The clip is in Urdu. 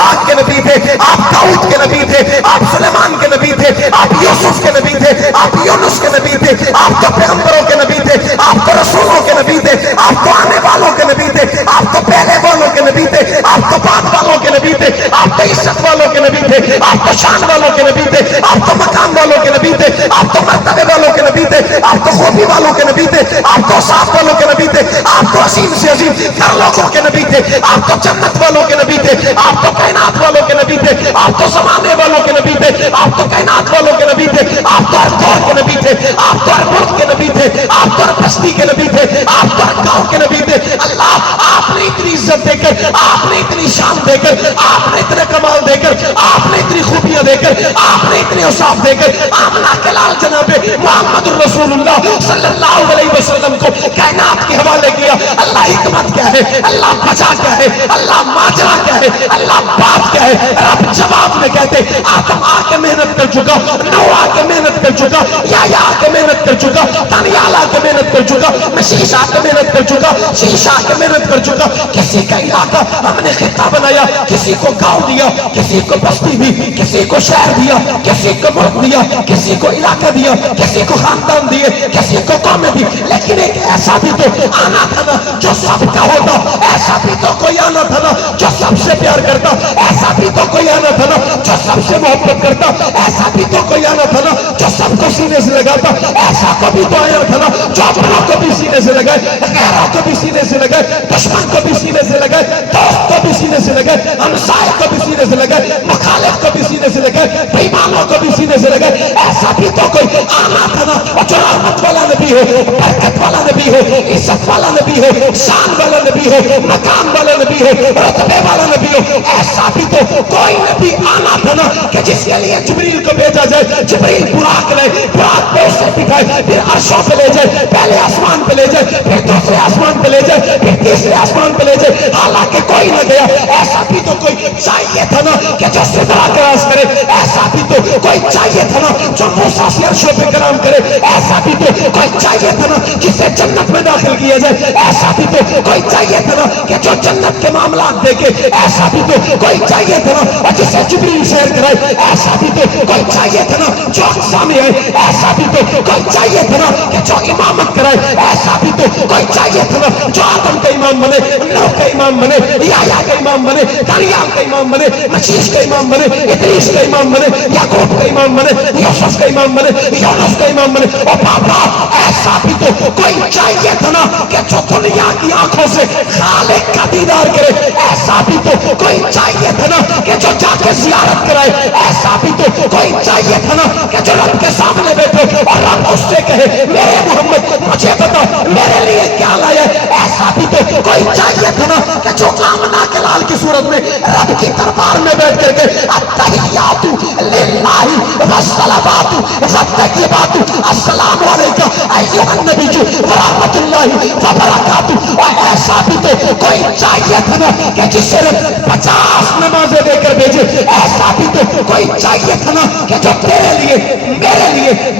اسحاق کے نبی تھے، آپ داؤد کے نبی تھے، آپ سلیمان کے نبی تھے، آپ یوسف کے نبی تھے، آپ یونس کے نبی تھے، آپ تو پیغمبروں کے نبی تھے، آپ تو رسولوں کے نبی تھے، آپ تو آنے والوں کے نبی تھے، آپ تو پہلے والوں کے نبی تھے، آپ تو بعد والوں کے نبی تھے، آپ تو عزت والوں کے نبی تھے، آپ تو شان والوں کے نبی تھے، آپ تو مقام والوں کے نبی تھے، آپ تو مرتبے والوں کے نبی تھے، آپ تو خوبی والوں کے نبی تھے، آپ تو صاف والوں کے نبی تھے، آپ تو عظیم سے عظیم ہر لوگوں کے نبی تھے، آپ تو جنت والوں کے نبی تھے، آپ تو کائنات والوں کے نبی تھے، آپ تو زمانے والوں کے نبی تھے، آپ تو کائنات والوں کے نبی تھے، آپ تو ہر دور کے نبی تھے، آپ تو ہر ملک کے نبی تھے، آپ تو ہر بستی کے نبی تھے، آپ تو ہر گاؤں کے نبی تھے۔ اللہ آپ نے اتنی عزت دے کر، آپ نے اتنی شان دے کر، آپ نے اتنے کمال دے کر، آپ نے اتنی خوبیاں دے کر، آپ نے اتنے اوصاف دے کر آمنہ کے لال جناب محمد الرسول اللہ صلی اللہ علیہ وسلم کو کائنات کے حوالے کیا۔ اللہ حکمت کیا ہے، اللہ بچا کیا ہے، اللہ ماجرا کیا ہے، اللہ بات کیا ہے؟ رب جواب میں کہتے آدم آ کے محنت کر چکا، نوح آ کے محنت کر چکا، یحییٰ آ کے محنت کر چکا، دانیال آ کے محنت کر چکا، مسیح آ کے محنت کر چکا، شیشہ آ کے محنت کر چکا۔ کسی کا علاقہ ہم نے خطہ بنایا، کسی کو گاؤں دیا، کسی کو بستی دی، کسی کو شہر دیا، کسی کو ملک دیا، کسی کو علاقہ دیا، کسی کو خاندان دیے، کسی کو قوم دی، لیکن ایک ایسا بھی تو آنا تھا نا جو سب کا ہوتا، ایسا بھی تو کوئی آنا تھا نا جو سب سے پیار کرتا، ایسا بھی تو کوئی آنا تھا نا جو سب سے محبت کرتا، ایسا بھی تو کوئی آنا تھا نا جو سب کو سینے سے لگاتا، ایسا کبھی تو آیا تھا نا جو اپنوں کو بھی سینے سے لگائے، غیروں کو بھی سینے سے لگائے، دشمن کو بھی سینے سے لگائے، دوست کو بھی سینے سے لگائے، ہمسائے کو بھی سینے سے لگائے، مخالف کو بھی سینے سے لگائے، بیمانوں کو بھی سینے سے لگائے۔ ایسا بھی تو کوئی آنا تھا نا جو رحمت والا نبی ہو، برکت والا نبی ہو، عزت والا نبی ہو، شان والا نبی ہو، مقام والا نبی ہو، رتبے والا نبی ہو۔ ایسا بھی تو کوئی نبی آنا تھا نا کہ جس کے لیے جبریل کو بھیجا جائے، جبریل براق لے، براق پہ اسے بٹھائے، پھر عرشوں پہ لے جائے، پہلے آسمان پہ لے جائے، پھر دوسرے آسمان پہ لے جائے، پھر تیسرے آسمان پہ لے جائے، حالانکہ کوئی نہ گیا۔ ایسا بھی تو کوئی چاہیے تھا نا کہ جو سدرا کراس کرے، ایسا بھی تو کوئی چاہیے تھا نا جو موسیٰ سے عرشوں پہ کرام کرے، ایسا بھی تو کوئی چاہیے تھا نا جسے جنت میں داخل کیا جائے، ایسا بھی تو کوئی چاہیے تھا نا کہ جو جنت کے معاملات دیکھے، ایسا بھی تو کوئی چاہیے تھا نا اور جسے جبریل سیر کرائے، ایسا بھی تو کوئی چاہیے تھا نا جو اقصا میں آئے، ایسا بھی تو کوئی چاہیے تھا نا کہ جو امامت کرائے، ایسا بھی تو کوئی چاہیے تھا نا جو آدم کا امام بنے، نوح کا امام بنے، یحییٰ کا امام بنے، دانیال کا امام بنے، مسیح کا امام بنے، ادریس کا امام بنے، یعقوب کا امام بنے، یوسف کا امام بنے، یونس کا امام بنے۔ اور بابا ایسا بھی تو کوئی چاہیے تھا نا کہ جو دنیا کی آنکھوں سے خالق کا دیدار کرے، ایسا بھی تو کوئی چاہیے تھا نا کہ جو جا کے زیارت کرائے، ایسا بھی تو کوئی چاہیے تھا نا کہ جو رب کے سامنے بیٹھے اور رب اس سے کہے میرے محمد مجھے بتا میرے لیے کیا لایا ہے۔ ایسا بھی تو کوئی چاہیے تھا نا کہ جو آمنہ کے لال کی صورت میں رب کی دربار میں بیٹھ کر کے التحیات للہ والصلوات والطیبات السلام علیکم ایھا النبی ورحمۃ اللہ وبرکاتہ۔ اور ایسا بھی تو کوئی چاہیے تھا نا کہ جس صرف 50 نمازیں دے کر بھیجے، ایسا بھی تو کوئی چاہیے تھا نا کہ جو تیرے لیے میرے لیے